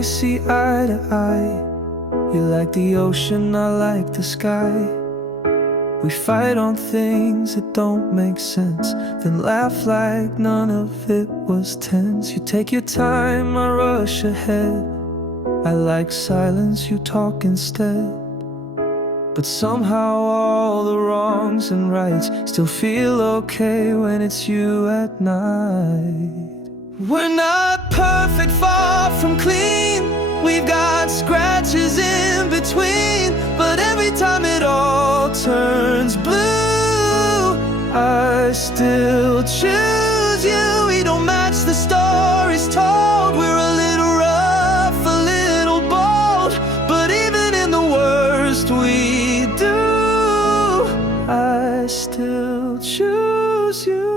always see eye to eye. You like the ocean, I like the sky. We fight on things that don't make sense, then laugh like none of it was tense. You take your time, I rush ahead. I like silence, you talk instead. But somehow all the wrongs and rights still feel okay when it's you at night. We're not perfect, far from clean. We've got scratches in between, but every time it all turns blue, I still choose you. We don't match the stories told. We're a little rough, a little bold, but even in the worst we do, I still choose you.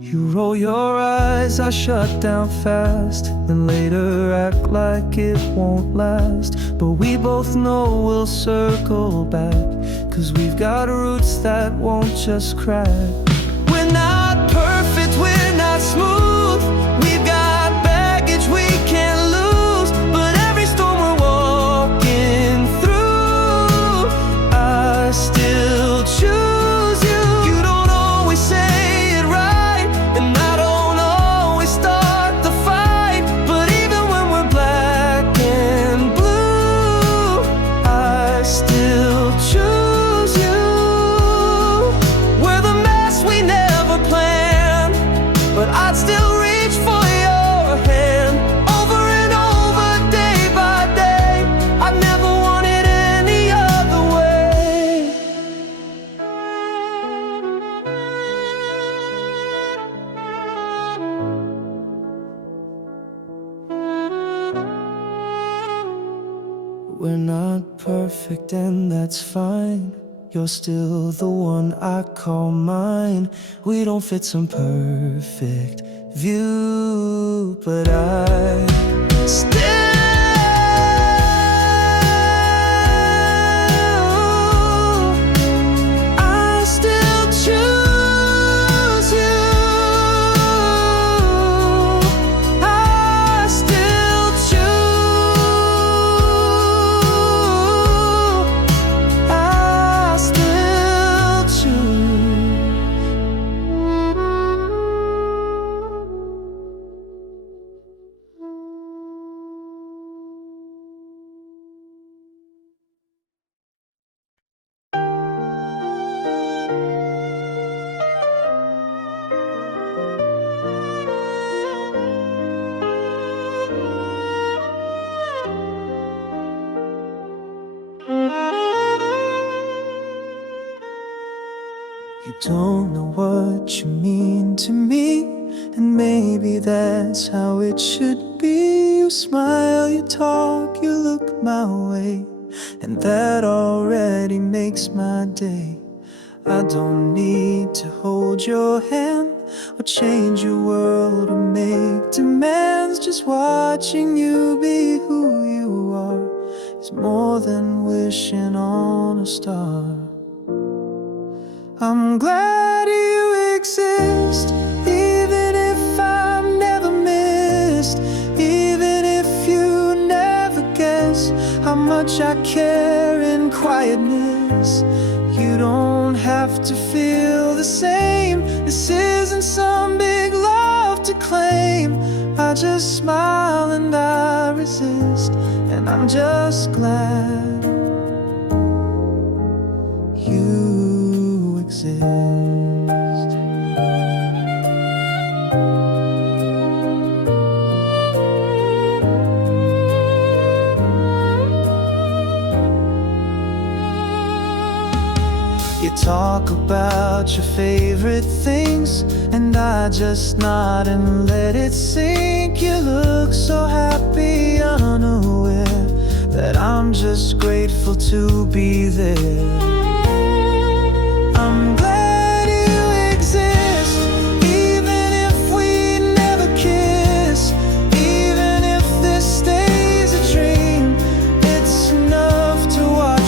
You roll your eyes, I shut down fast, then later act like it won't last. But we both know we'll circle back, 'cause we've got roots that won't just crack. We're not perfect, we're not smooth. We've got baggage we can't lose, but every storm we're walking through, I still choose you. You don't always say it right, and I don't always start the fight, but even when we're black and blue, I still choose you. We're the mess we never planned, but I'd still reach for your hand over and over, day by day. I never wanted any other way. We're not perfect and that's fine. You're still the one I call mine. We don't fit some perfect view, but I still choose you. I still choose. I still choose. You don't know what you mean to me, and maybe that's how it should be. You smile, you talk, you look my way, and that already makes my day. I don't need to hold your hand or change your world or make demands. Just watching you be who you are is more than wishing on a star. I'm glad you exist, even if I'm never missed, even if you never guess how much I care in quietness. You don't have to feel the same. This isn't some big love to claim. I just smile and I resist, and I'm just glad you exist. You talk about your favorite things, and I just nod and let it sink. You look so happy, unaware that I'm just grateful to be there. I'm glad you exist, even if we never kiss, even if this stays a dream. It's enough to watch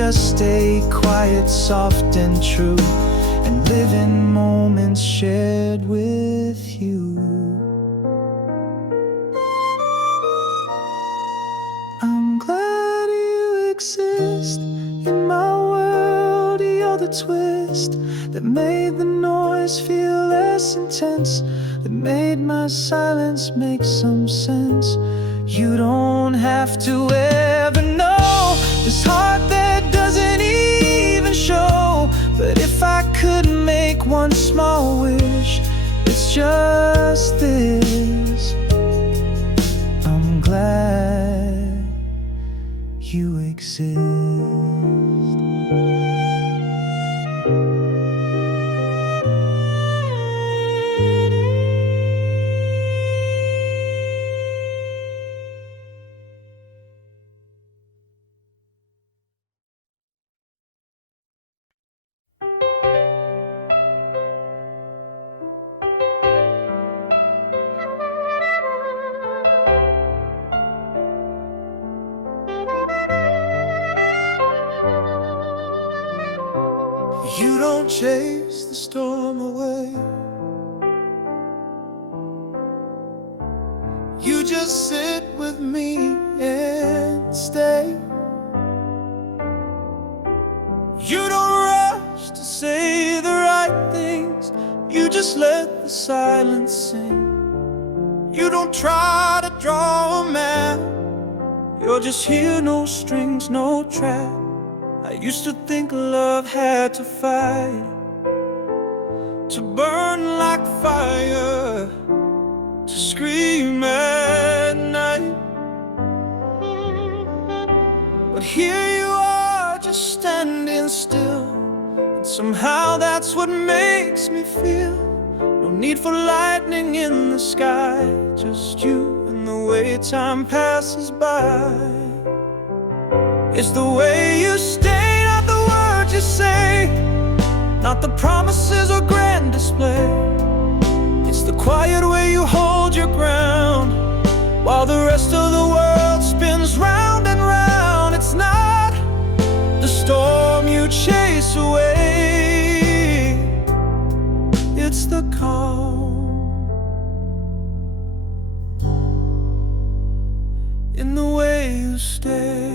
just stay quiet, soft and true, and live in moments shared with you. I'm glad you exist in my world. You're the twist that made the noise feel less intense, that made my silence make some sense. You don't have to ever know this heart that doesn't even show. But if I could make one small wish, it's just this: I'm glad you exist. You don't chase the storm away, you just sit with me and stay. You don't rush to say the right things, you just let the silence sing. You don't try to draw a map, you're just here, no strings, no trap. I used to think love had to fight, to burn like fire, to scream at night. But here you are, just standing still, and somehow that's what makes me feel. No need for lightning in the sky, just you and the way time passes by. It's the way you stay, not the words you say, not the promises or grand display. It's the quiet way you hold your ground, while the rest of the world spins round and round. It's not the storm you chase away, it's the calm in the way you stay.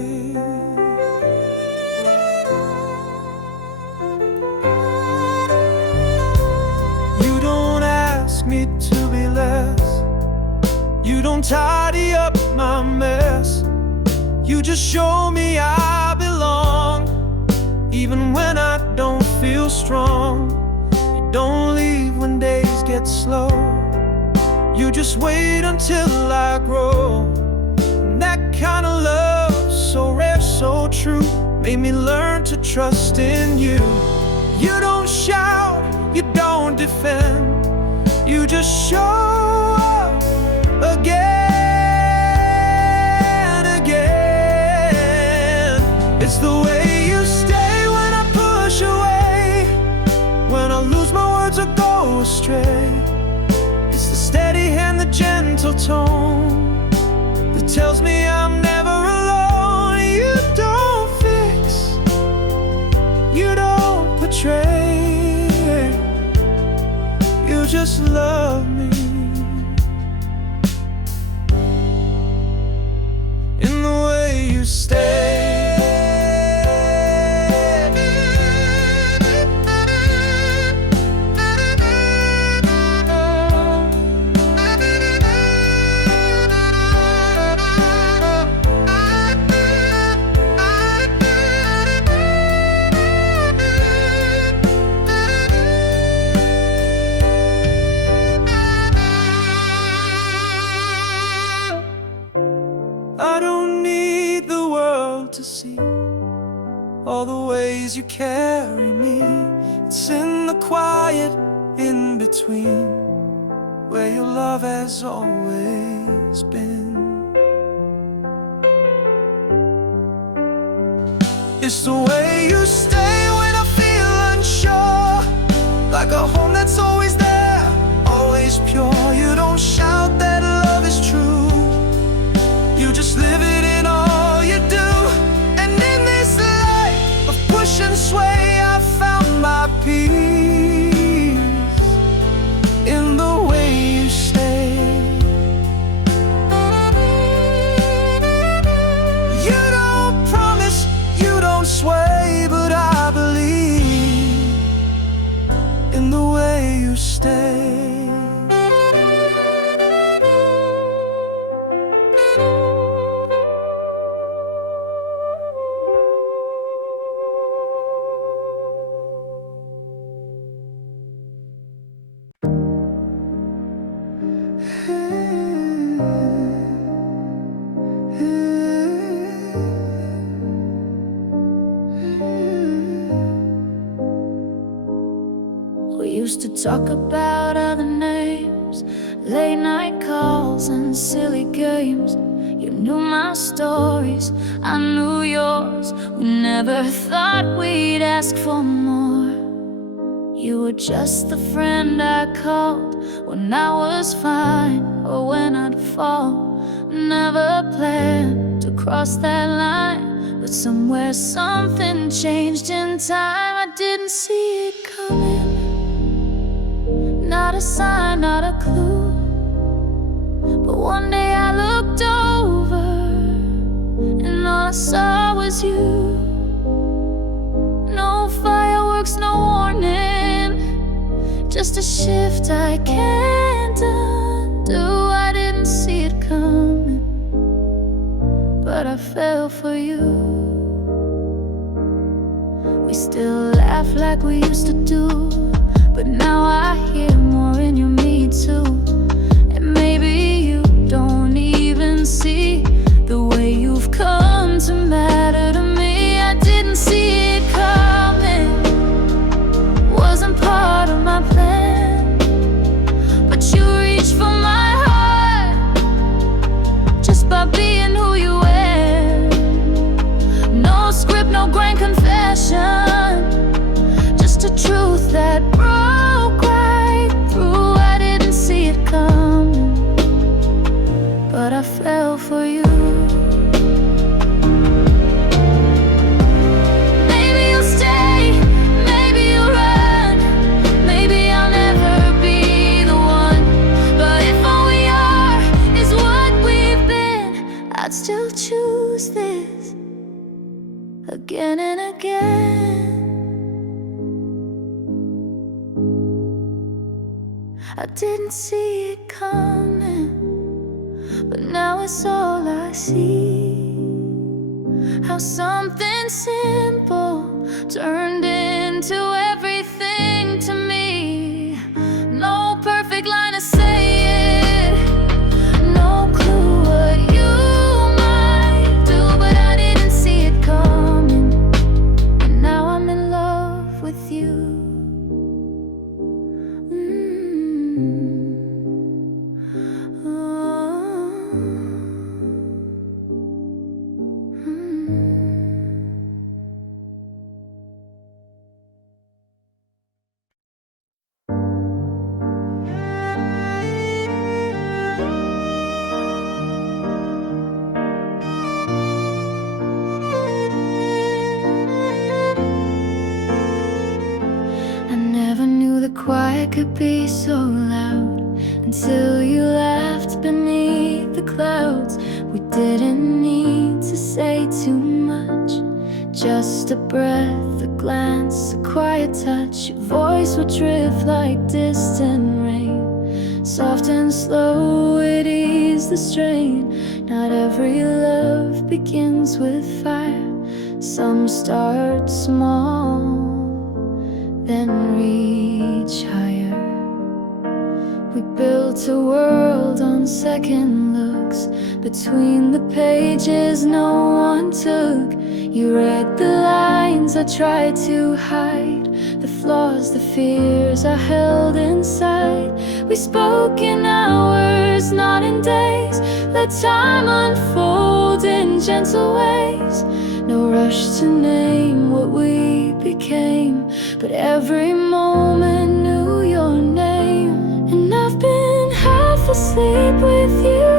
Me to be less, you don't tidy up my mess, you just show me I belong, even when I don't feel strong. You don't leave when days get slow, you just wait until I grow. And that kind of love, so rare, so true, made me learn to trust in you. You don't shout, you don't defend, you just show up again, again. It's the way you stay when I push away, when I lose my words or go astray. It's the steady hand, the gentle tone, that tells me I'm never alone. You don't fix, you don't betray, you just love me in the way you stay. I don't need the world to see all the ways you carry me. It's in the quiet in between, where your love has always been. It's the way you stay when I feel unsure, like a home that's always there, always pure. You don't shout that love is true, you just live it in all you do. And in this life talk about other names, late night calls and silly games. You knew my stories, I knew yours. We never thought we'd ask for more. You were just the friend I called when I was fine or when I'd fall. Never planned to cross that line, but somewhere something changed in time. I didn't see it coming. Not a sign, not a clue. But one day I looked over and all I saw was you. No fireworks, no warning, just a shift I can't undo. I didn't see it coming, but I fell for you. We still laugh like we used to do, but now I hear more in your me too. And maybe you don't even see the way you've come to matter to me. I didn't see it coming, wasn't part of my plan, but you reached for my heart just by being who you were. No script, no grand confession, just a truth that broke right through. I didn't see it coming, but I fell for you. Maybe you'll stay, maybe you'll run, maybe I'll never be the one. But if all we are is what we've been, I'd still choose this again and again. I didn't see it coming, but now it's all I see. How something simple turned into everything to me. No perfect line to say it, no clue what you might do, but I didn't see it coming, and now I'm in love with you. Quiet could be so loud until you laughed beneath the clouds. We didn't need to say too much, just a breath, a glance, a quiet touch. Your voice would drift like distant rain, soft and slow it eased the strain. Not every love begins with fire, some start small, then reach higher. We built a world on second looks, between the pages no one took. You read the lines I tried to hide, the flaws, the fears I held inside. We spoke in hours, not in days, let time unfold in gentle ways. No rush to name what we became, but every moment knew your name. And I've been half asleep with you,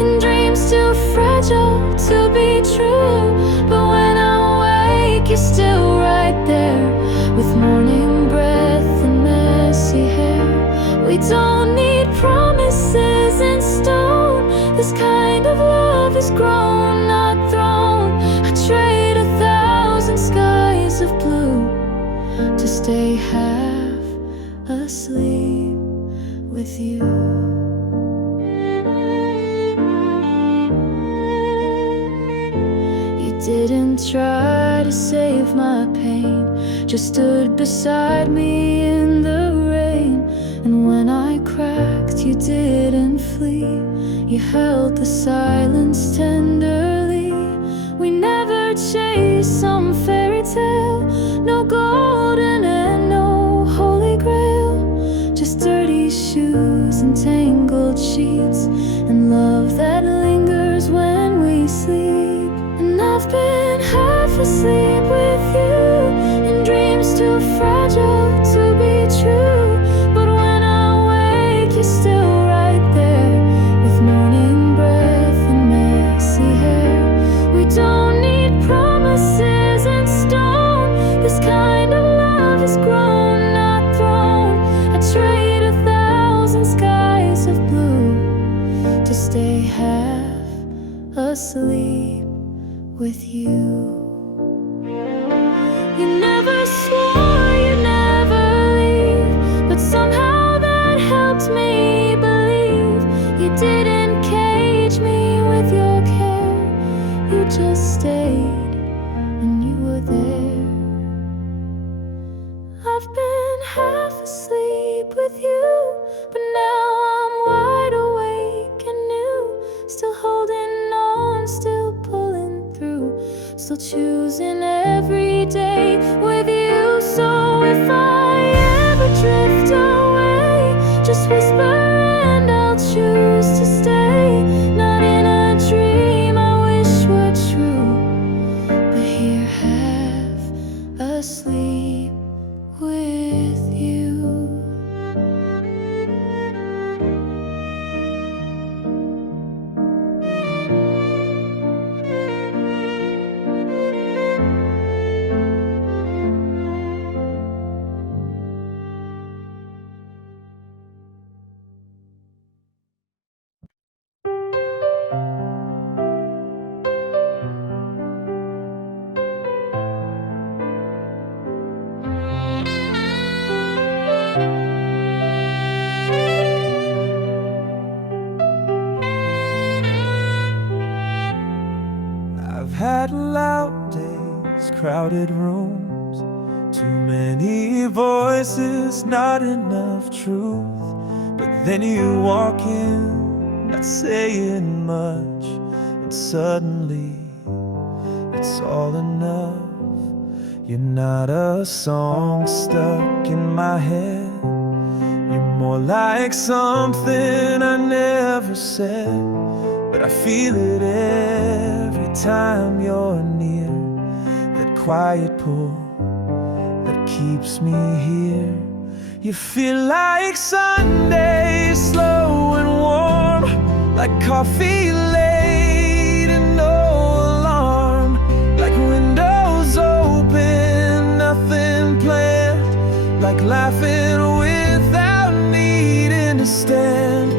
in dreams too fragile to be true. But when I wake, you're still right there, with morning breath and messy hair. We don't need promises in stone, this kind of love is grown, not thrown. I trade 1,000 skies of blue to stay half asleep with you. You didn't try to save my pain, just stood beside me in the rain. And when I cracked, you didn't flee, you held the silence tenderly. We never chased some fairy tale, no golden and no holy grail. tangled sheets, and love that lingers when we sleep. And I've been half asleep with you, in dreams too fragile to be true. But when I wake, you're still right there, with morning breath and messy hair. We don't need promises in stone. This kind of love is grown, not thrown. I trade 1,000 skies of blue to stay half asleep with you. You never swore you'd never leave, but somehow that helped me believe. You didn't cage me with your care, you just stayed and you were there. I've been half asleep with you, but now I'm wide awake and new. Still holding on, still pulling through, still choosing every day with you. So if I ever drift away, just whisper and I'll choose to stay. Not in a dream I wish were true, but here half asleep with you. I've had loud days, crowded rooms, too many voices, not enough truth. But then you walk in, not saying much, and suddenly it's all enough. You're not a song stuck in my head, you're more like something I never said. But I feel it every time you're near, that quiet pull that keeps me here. You feel like Sunday, slow and warm, like coffee late and no alarm, like windows open, nothing planned, like laughing without needing to stand.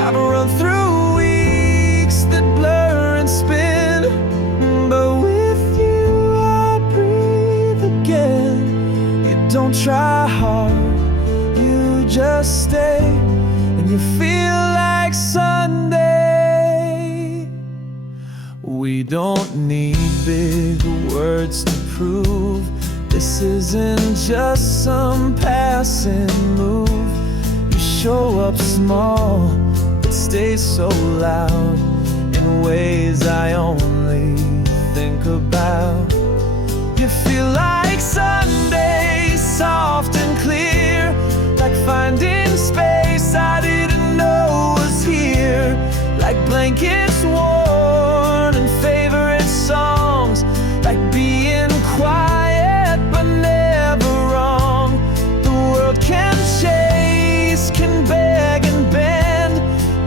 I've run through weeks that blur and spin, but with you I breathe again. You don't try hard, you just stay, and you feel like Sunday. We don't need big words to prove this isn't just some passing move. You show up small, but stay so loud in ways I only think about. You feel like Sunday, soft and clear, like finding space I didn't know was here, like blankets worn and favorite songs, like being quiet but never wrong. The world can chase, can beg and bend,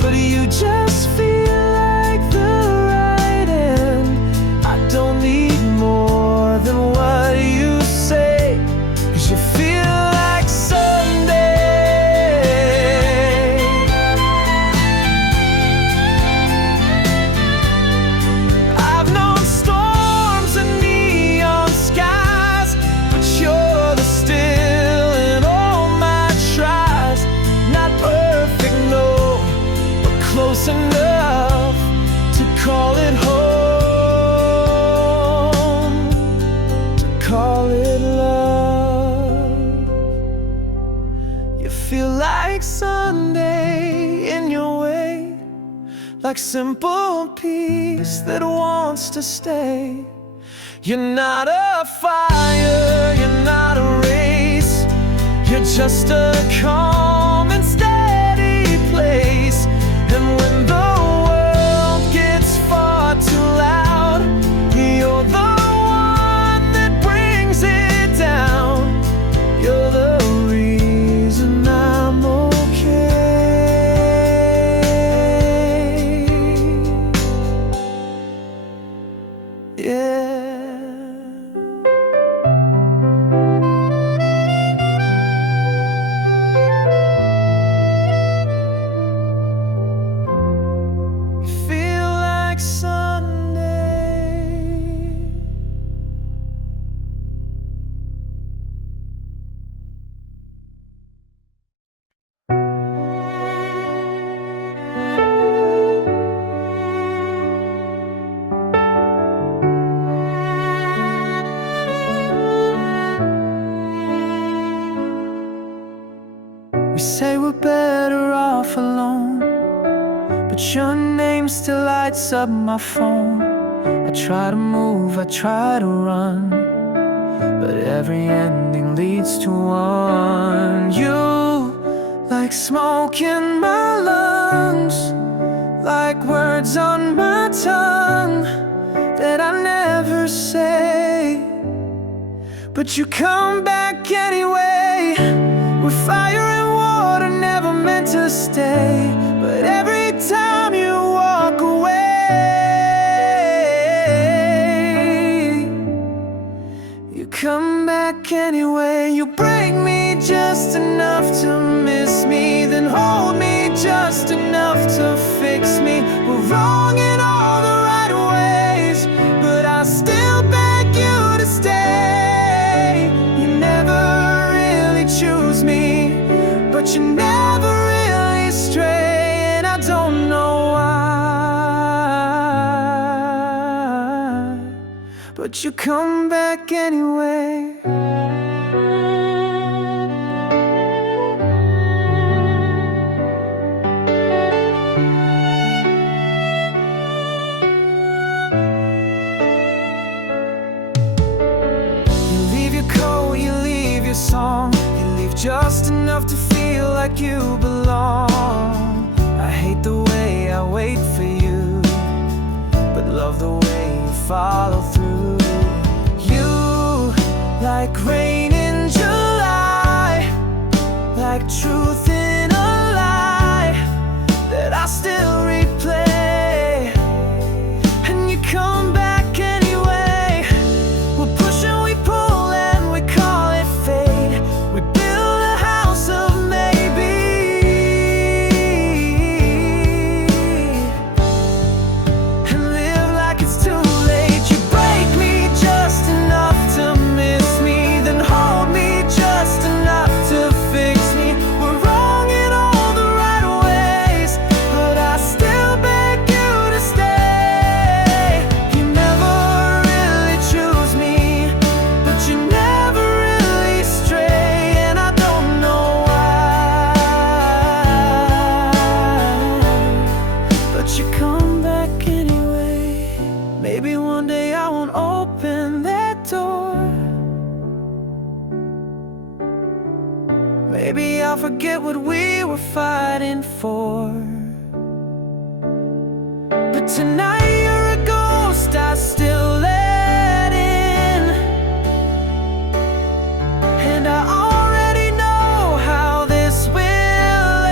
but you just feel like the right end. I don't need more than what you say, 'cause you feel like Sunday. I've known storms and neon skies, but you're the still in all my tries. Not perfect, no, but close enough to call it home, to call it love. You feel like Sunday in your way, like simple peace that wants to stay. You're not a fire, you're not a race, you're just a calm and steady place. but your name still lights up my phone. I try to move, I try to run, but every ending leads to one. You, like smoke in my lungs, like words on my tongue that I never say, but you come back anyway. With fire and water, never meant to stay, but every time you walk away, you come back anyway. You break me just enough to miss me, then hold me just enough to fix me. We're wrong in all the right ways, but I still beg you to stay. You never really choose me, but you never really stray, and I don't know why, but you come back anyway. Song, you leave just enough to feel like you belong. I hate the way I wait for you, but love the way you follow through. You, like rain in July, like truth in a lie that I still replay, and you come back anyway. We'll push and we pull and we call it fate. We build a house of maybe, and live like it's too late. You break me just enough to miss me, then hold me just enough to fix me. We're wrong in all the right ways, but I still beg you to stay. You never really choose me, but you never really stray, and I don't know why, but you come back anyway. Maybe one day I won't open that door. Maybe I'll forget what we were fighting for, but tonight you're a ghost I still let in, and I already know how this will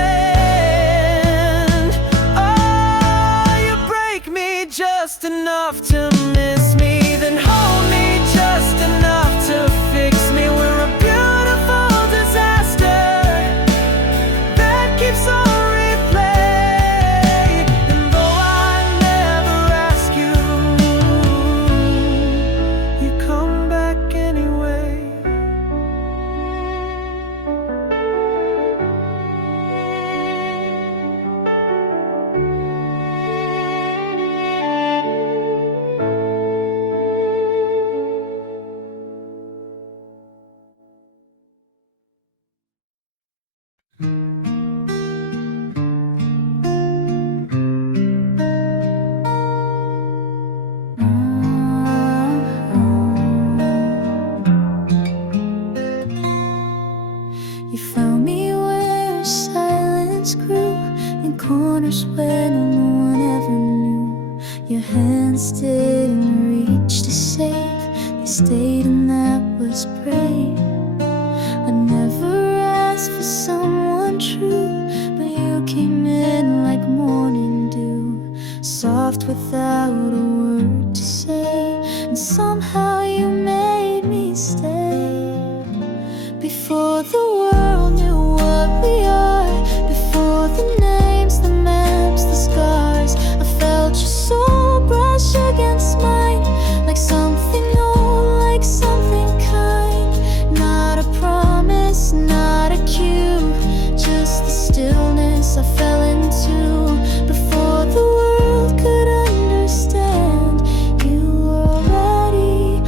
end. Oh, you break me just enough to miss me, then hold me just enough to fix me. We're a beautiful disaster that keeps on replay. And though I never ask you, you come back anyway. You found me where silence grew, in corners where no one ever knew. Your hands didn't reach to save, they stayed, and that was brave. I never asked for someone true, but you came in like morning dew, soft without a word to say, and somehow you made me stay. Before the world knew what we are, before the names, the maps, the scars, I felt your soul brush against mine, like something old, like something kind. Not a promise, not a cue, just the stillness I fell into. Before the world could understand, you were already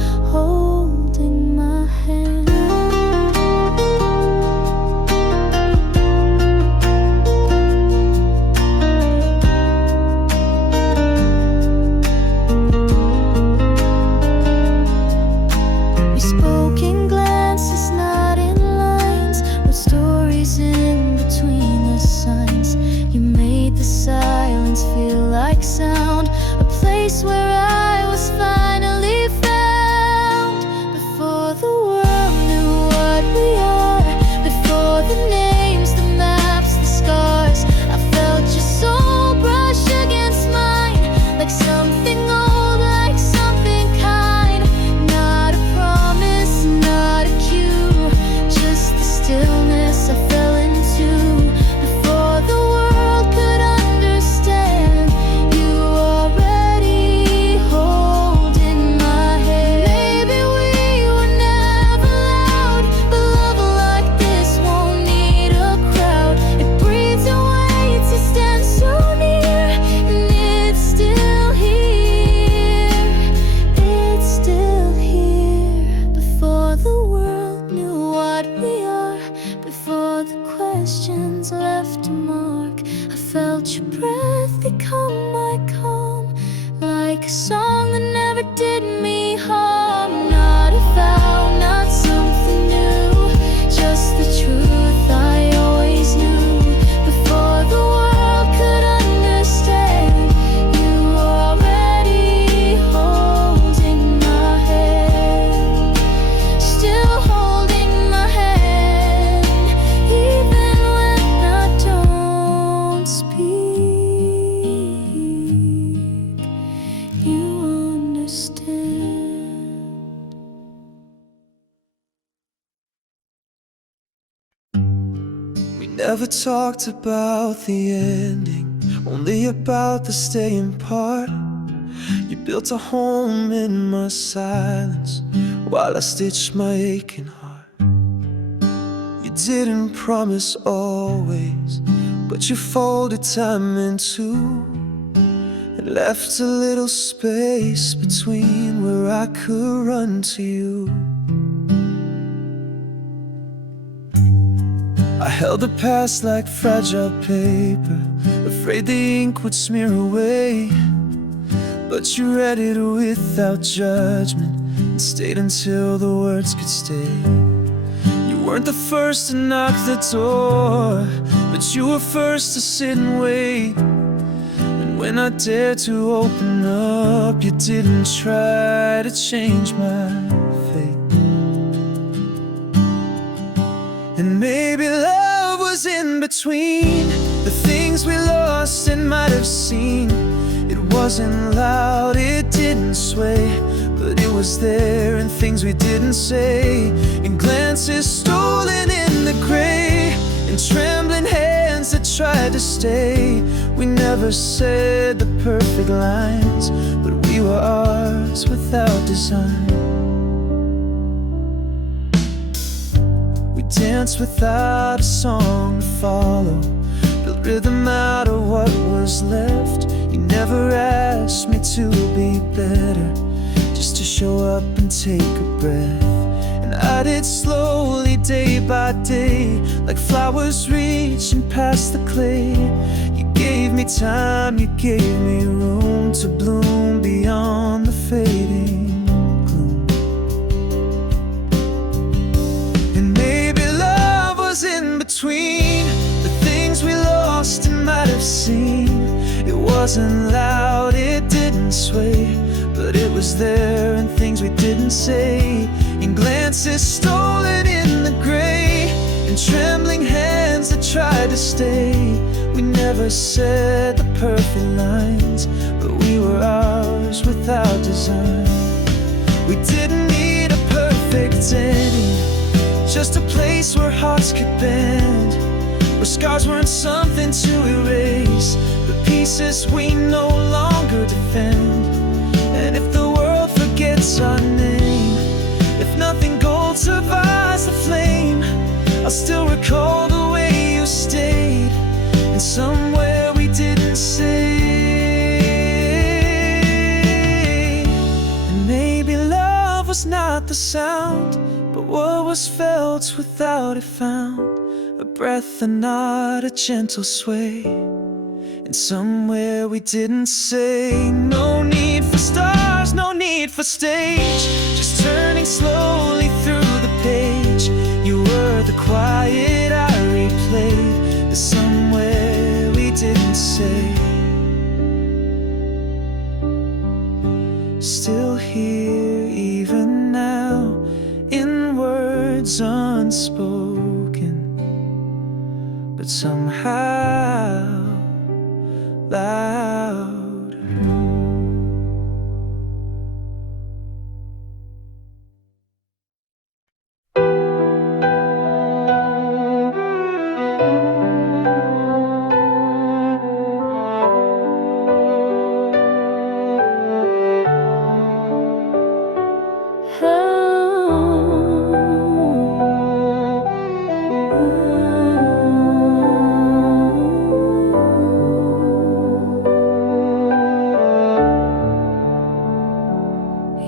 perfect sound, a place where I was finally found. Before the world knew what we are, before the names, the maps, the scars, I felt your soul brush against mine, like something old, like something kind. Not a promise, not a cue, just the stillness I fell into. Before the world could understand, you already holding my hand. Maybe we were never loud, but love like this won't need a crowd. It breathes and waits, it stands so near, and it's still here. It's still here. Before the world knew what we are, before the questions left a mark, I felt your breath become my calm, like a song that never did me harm. Not a vow, not something new, just the truth I always knew. Before the world could understand, you already holding my hand, still holding my hand, even when I don't speak. You understand. We never talked about the ending, only about the staying part. You built a home in my silence while I stitched my aching heart. You didn't promise always, but you folded time in two and left a little space between where I could run to you. I held the past like fragile paper, afraid the ink would smear away. But you read it without judgment and stayed until the words could stay. You weren't the first to knock the door, but you were first to sit and wait. And when I dared to open up, you didn't try to change my fate. And maybe love was in between the things we lost and might have seen. It wasn't loud, it didn't sway, but it was there in things we didn't say, in glances stolen in the gray, in trembling hands that tried to stay. We never said the perfect lines, but we were ours without design. We danced without a song to follow, built rhythm out of what was left. You never asked me to be better, just to show up and take a breath. And I did slowly, day by day, like flowers reaching past the clay. You gave me time, you gave me room to bloom beyond the fading gloom. And maybe love was in between the things we lost and might have seen. It wasn't loud, it didn't sway, but it was there in things we didn't say, in glances stolen in the gray, in trembling hands that tried to stay. We never said the perfect lines, but we were ours without design. We didn't need a perfect ending, just a place where hearts could bend, where scars weren't something to erase, but pieces we no longer defend. And if the world forgets our name, if nothing gold survives the flame, I'll still recall the way you stayed, and somewhere we didn't say. And maybe love was not the sound, but what was felt without it found, a breath and not a gentle sway. And somewhere we didn't say, no need for stars, no need for stage, just turning slowly through the page. You were the quiet I replayed, the somewhere we didn't say. still here even now, in words unspoken, but somehow loud.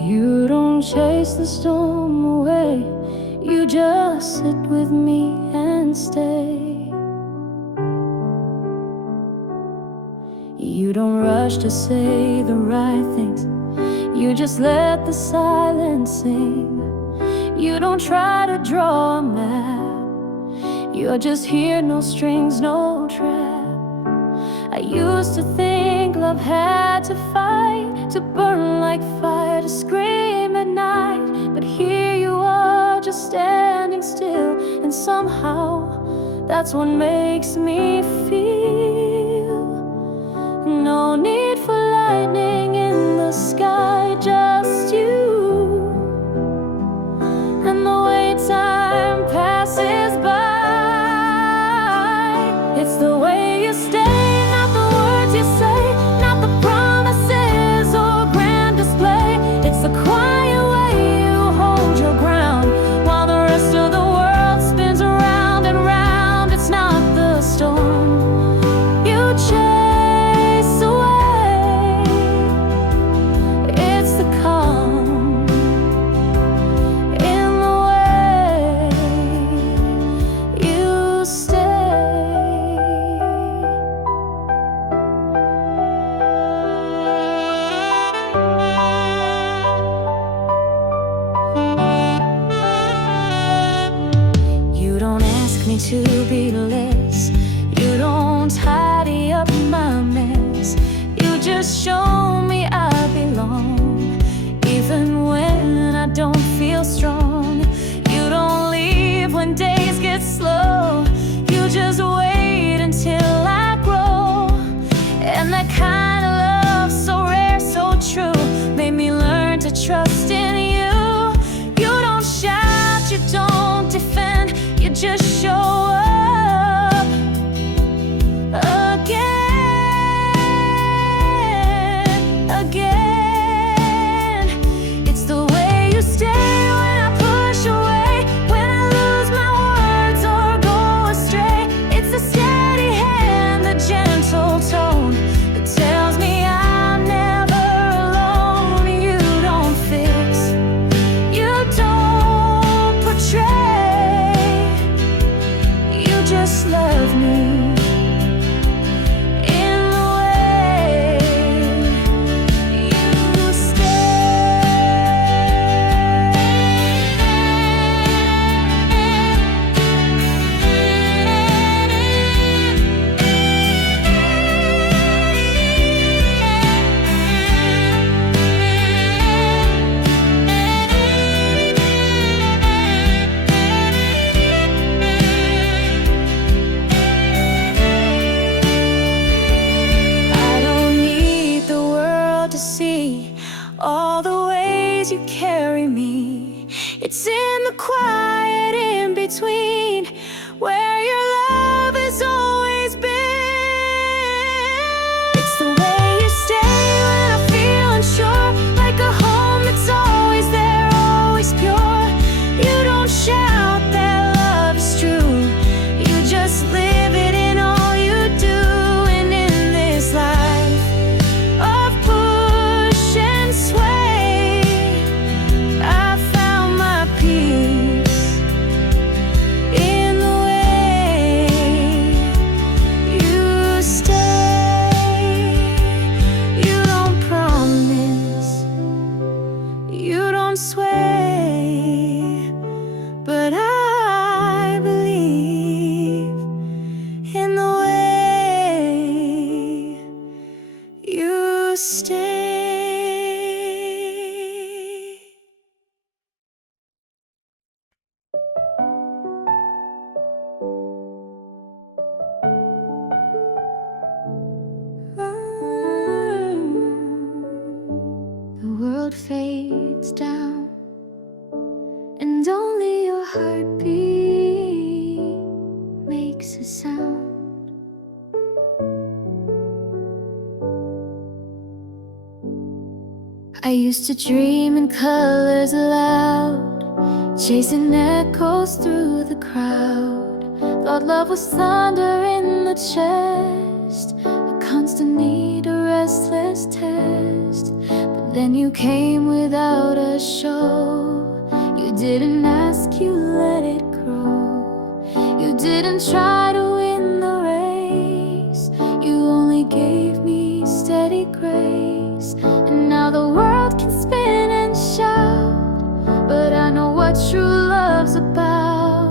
You don't chase the storm away, you just sit with me and stay. You don't rush to say the right things, you just let the silence sing. You don't try to draw a map, you're just here, no strings, no trap. I used to think love had to fight, to burn like fire, to scream at night. But here you are, just standing still, and somehow that's what makes me feel. No need for lightning in the sky, just you. And the way time passes by, it's the way you stay, not the words you say, not the promises or grand display. It's the quiet way you hold your ground while the rest of the world spins around and round. It's not the storm you chase away, it's the calm in the way you stay. You don't ask me to be less, you don't tidy up my mess. You just show me I belong, even when I don't feel strong. You don't leave when days get slow, you just wait until I grow. And that kind of love, so rare, so true, made me learn to trust in you. You don't shout, you don't defend, you just show up again, again. It's the way you stay when I push away, when I lose my words or go astray. It's the steady hand, the gentle tone that tells me I'm never alone. You don't fix, you don't portray, you just love me in the way you stay. I don't need the world to see all the ways you carry me. It's in the quiet in between where your love has always been. It's the way you stay when I feel unsure, like a home that's always there, always pure. You don't shout that love is true, you just live it in all you do. And in this life of push and sway, I found my peace in the way you stay. You don't promise, you don't sway, but I believe in the way you stay. I used to dream in colors aloud, chasing echoes through the crowd. Thought love was thunder in the chest, a constant need, a restless test. But then you came without a show. You didn't ask, you let it grow. You didn't try to win the race, you only gave me steady grace. And now the world can spin and shout, but I know what true love's about.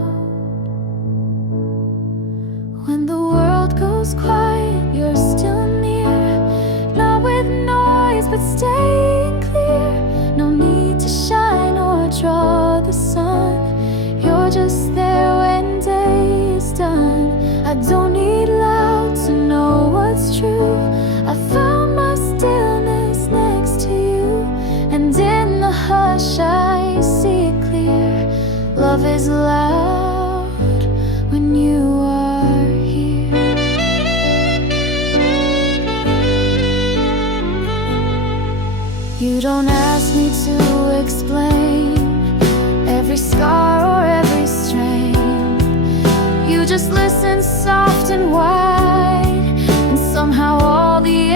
When the world goes quiet, you're still near, not with noise but staying clear. No need to shine or draw the sun, you're just there when day is done. I don't need loud to know what's true, I found my stillness next to you. And in the hush I see it clear, love is loud when you are here. You don't ask me to explain every scar or every strain. You just listen soft and wide, and somehow all the